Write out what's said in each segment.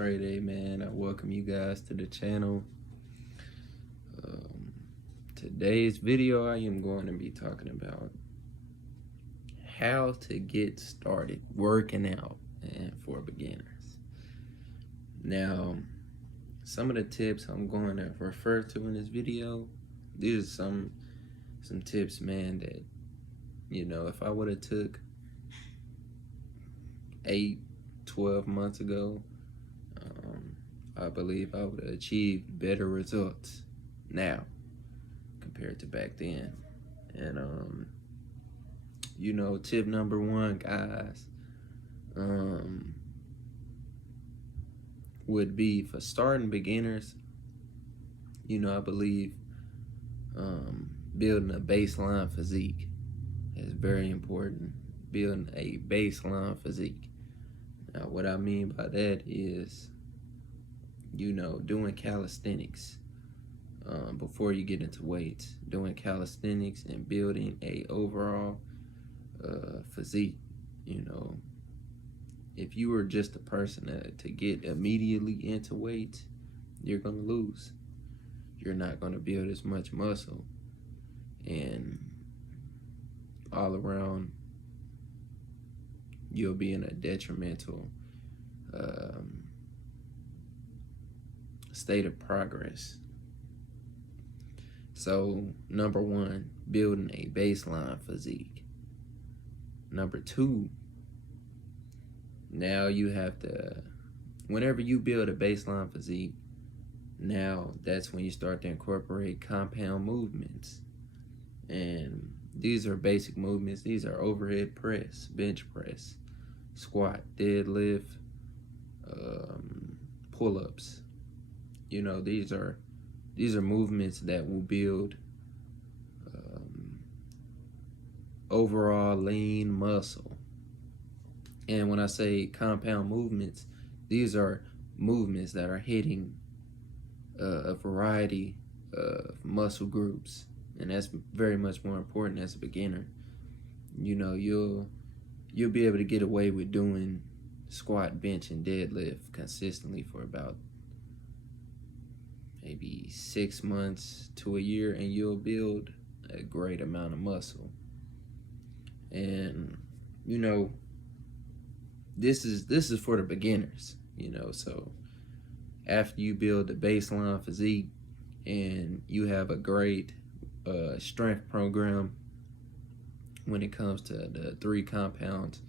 Trade, man. I welcome you guys to the channel. Today's video, I am going to be talking about how to get started working out and for beginners. Now, some of the tips I'm going to refer to in this video, these are some tips, man, that, if I would have took 8-12 months ago, I believe I would have achieved better results now compared to back then. And tip number one, guys, would be for starting beginners. I believe building a baseline physique is very important. Building a baseline physique. Now, what I mean by that is, doing calisthenics before you get into weights. Doing calisthenics and building a overall physique. If you were just a person to get immediately into weights, you're going to lose. You're not going to build as much muscle. And all around, you'll be in a detrimental state of progress. So, number one, building a baseline physique. Number two, now you have to, whenever you build a baseline physique, now that's when you start to incorporate compound movements. And these are basic movements. These are overhead press, bench press, squat, deadlift, pull-ups. These are movements that will build overall lean muscle. And when I say compound movements, these are movements that are hitting a variety of muscle groups, and that's very much more important as a beginner. You'll be able to get away with doing squat, bench, and deadlift consistently for about maybe 6 months to a year, and you'll build a great amount of muscle. And this is for the beginners. So after you build the baseline physique and you have a great strength program when it comes to the 3 compounds,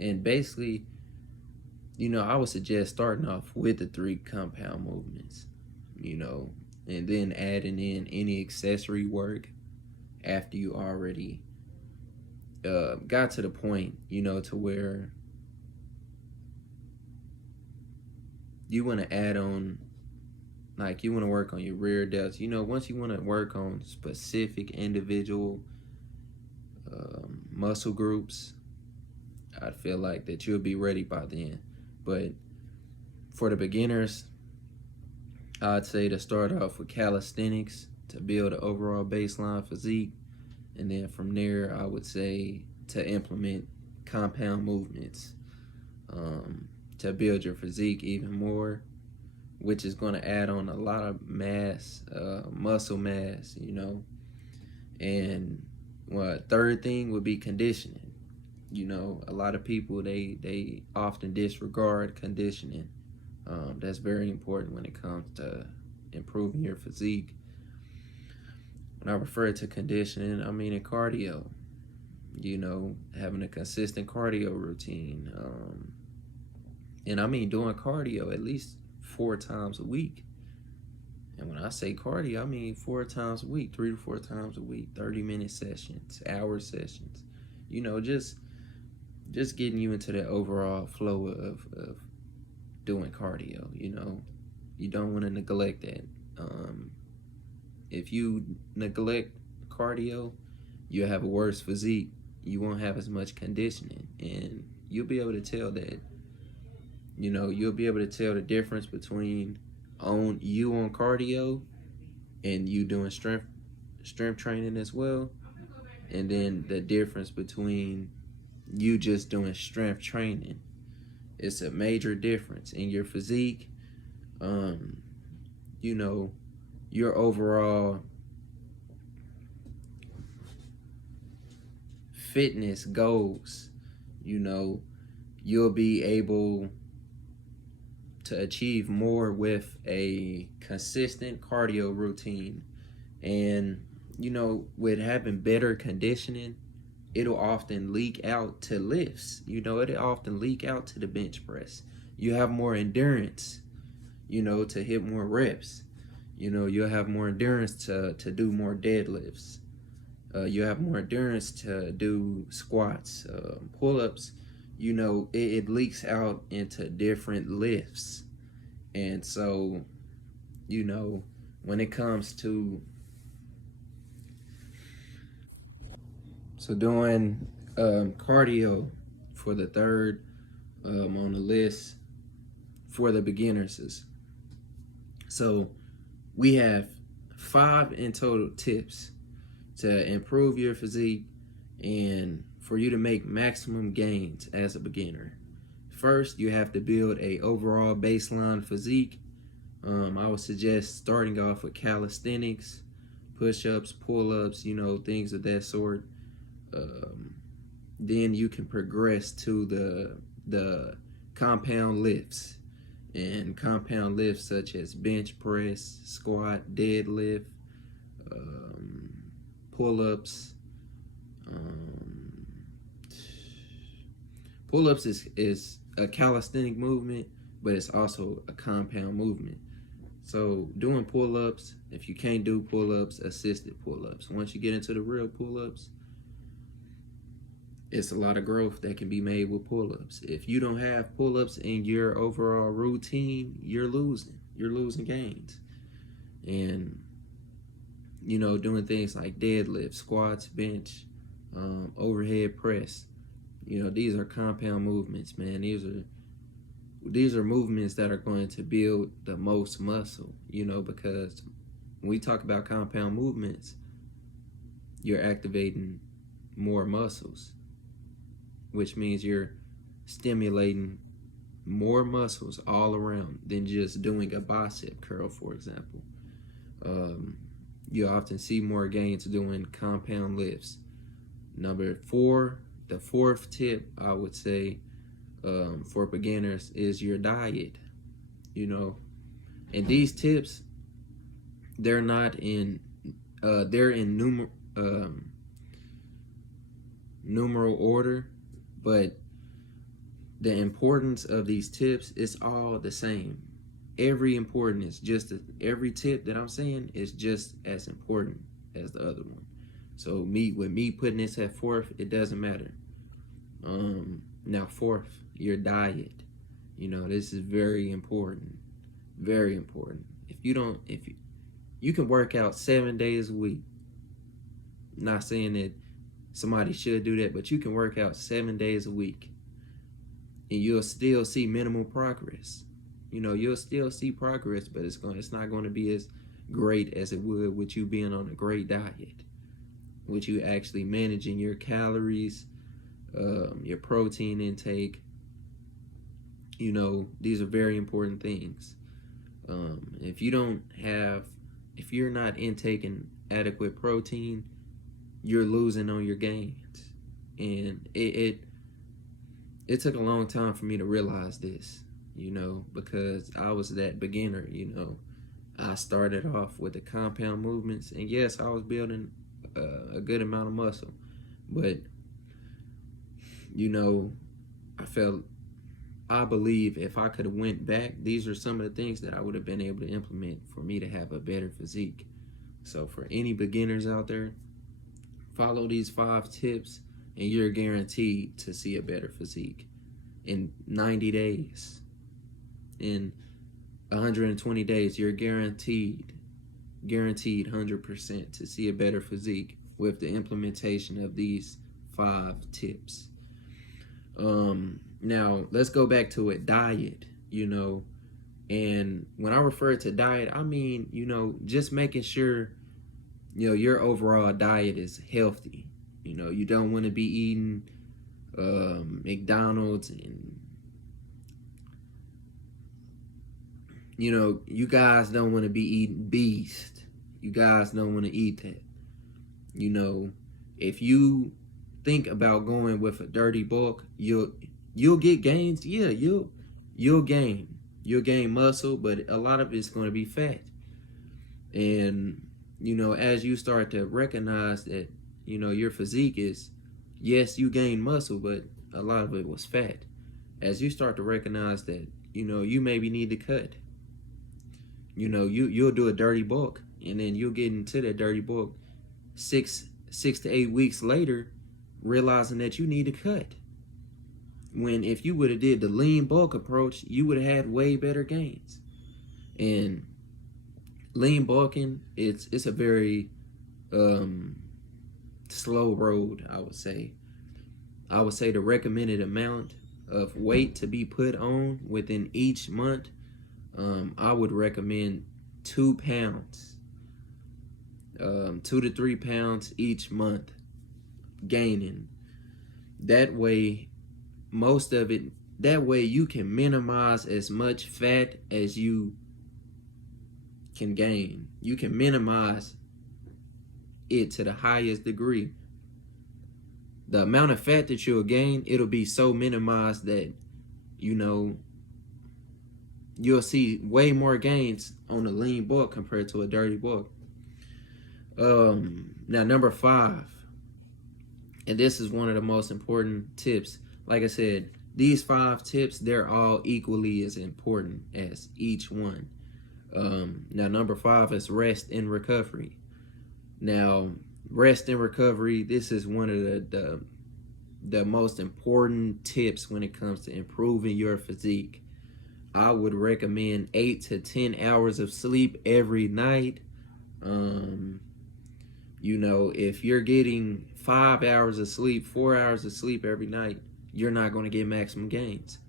and basically, I would suggest starting off with the 3 compound movements, and then adding in any accessory work after you already got to the point, to where you want to add on, like you want to work on your rear delts. Once you want to work on specific individual muscle groups, I feel like that you'll be ready by then. But for the beginners, I'd say to start off with calisthenics to build an overall baseline physique. And then from there, I would say to implement compound movements to build your physique even more, which is going to add on a lot of mass, muscle mass, And third thing would be conditioning. A lot of people, they often disregard conditioning. That's very important when it comes to improving your physique. When I refer to conditioning, I mean in cardio. Having a consistent cardio routine. And I mean doing cardio at least 4 times a week. And when I say cardio, I mean 4 times a week, 3 to 4 times a week, 30-minute sessions, hour sessions. Just getting you into the overall flow of doing cardio. You don't want to neglect that. If you neglect cardio, you'll have a worse physique. You won't have as much conditioning, and you'll be able to tell that. You'll be able to tell the difference between on cardio and you doing strength training as well, and then the difference between you just doing strength training. It's a major difference in your physique um, you know, your overall fitness goals, you know, you'll be able to achieve more with a consistent cardio routine. And, you know, with having better conditioning, it'll often leak out to lifts. You know, it'll often leak out to the bench press. You have more endurance, you know, to hit more reps. You know, you'll have more endurance to do more deadlifts. You have more endurance to do squats, pull-ups. You know, it leaks out into different lifts. And so, you know, when it comes to doing cardio for the third on the list for the beginners. So we have 5 in total tips to improve your physique and for you to make maximum gains as a beginner. First, you have to build a overall baseline physique. I would suggest starting off with calisthenics, push-ups, pull-ups, you know, things of that sort. Then you can progress to the compound lifts, and compound lifts such as bench press, squat, deadlift, pull-ups. Pull-ups is a calisthenic movement, but it's also a compound movement. So doing pull-ups, if you can't do pull-ups, assisted pull-ups. Once you get into the real pull-ups, it's a lot of growth that can be made with pull-ups. If you don't have pull-ups in your overall routine, you're losing. You're losing gains. And, you know, doing things like deadlift, squats, bench, overhead press. You know, these are compound movements, man. These are movements that are going to build the most muscle, you know, because when we talk about compound movements, you're activating more muscles, which means you're stimulating more muscles all around than just doing a bicep curl, for example. You often see more gains doing compound lifts. Number 4, the 4th tip I would say for beginners is your diet. You know, and these tips, they're not in they're in numeral order, but the importance of these tips is all the same. Every tip that I'm saying is just as important as the other one. So with me putting this at 4th, it doesn't matter. Now 4th, your diet. You know, this is very important. Very important. If you can work out 7 days a week. Not saying that somebody should do that, but you can work out 7 days a week and you'll still see minimal progress. You know, you'll still see progress, but it's not going to be as great as it would with you being on a great diet, with you actually managing your calories, your protein intake. You know, these are very important things. If you're not intaking adequate protein, you're losing on your gains. And it took a long time for me to realize this, you know, because I was that beginner. You know, I started off with the compound movements, and yes, I was building a good amount of muscle, but, you know, I believe if I could have went back, these are some of the things that I would have been able to implement for me to have a better physique. So for any beginners out there, follow these 5 tips and you're guaranteed to see a better physique in 90 days. In 120 days, you're guaranteed 100% to see a better physique with the implementation of these 5 tips. Now let's go back to it. Diet, you know, and when I refer to diet, I mean, you know, just making sure, you know, your overall diet is healthy. You know, you don't want to be eating McDonald's and, You guys don't want to be eating beast. You guys don't want to eat that. If you think about going with a dirty bulk, you'll get gains. Yeah, you'll gain muscle, but a lot of it's going to be fat. And as you start to recognize that your physique is, yes, you gain muscle, but a lot of it was fat. As you start to recognize that you maybe need to cut, you'll do a dirty bulk, and then you'll get into that dirty bulk 6 to 8 weeks later, realizing that you need to cut. When if you would have did the lean bulk approach, you would have had way better gains. And lean bulking, it's a very slow road, I would say. I would say the recommended amount of weight to be put on within each month, I would recommend 2 pounds, 2 to 3 pounds each month gaining. That way, you can minimize as much fat as you can gain. You can minimize it to the highest degree. The amount of fat that you'll gain, it'll be so minimized that you'll see way more gains on a lean bulk compared to a dirty bulk. Now, number 5, and this is one of the most important tips. Like I said, these 5 tips, they're all equally as important as each one. Now, number 5 is rest and recovery. Now, rest and recovery, this is one of the most important tips when it comes to improving your physique. I would recommend 8 to 10 hours of sleep every night. If you're getting 5 hours of sleep, 4 hours of sleep every night, you're not going to get maximum gains.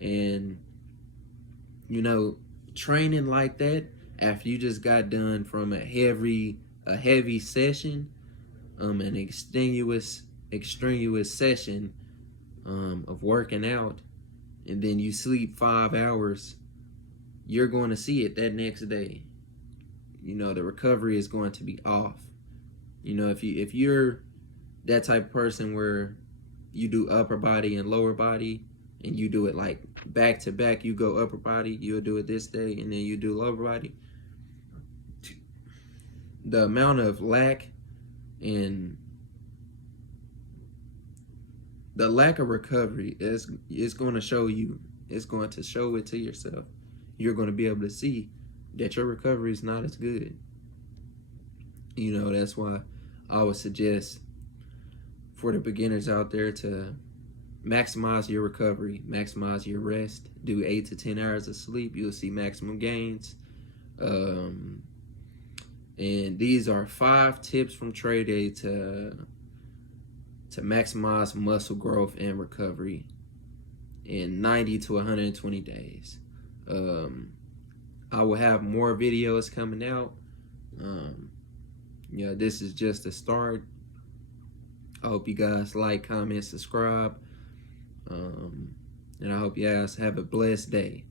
And, training like that, after you just got done from a heavy session, an extraneous session of working out, and then you sleep 5 hours, you're going to see it that next day. The recovery is going to be off. If you're that type of person where you do upper body and lower body, and you do it like back to back, you go upper body, you'll do it this day, and then you do lower body, the amount of lack and the lack of recovery is going to show you. It's going to show it to yourself. You're going to be able to see that your recovery is not as good. That's why I would suggest for the beginners out there to maximize your recovery, maximize your rest, do 8 to 10 hours of sleep. You'll see maximum gains. And these are 5 tips from Trey Day to maximize muscle growth and recovery in 90 to 120 days. I will have more videos coming out. This is just a start. I hope you guys like, comment, subscribe. And I hope you guys have a blessed day.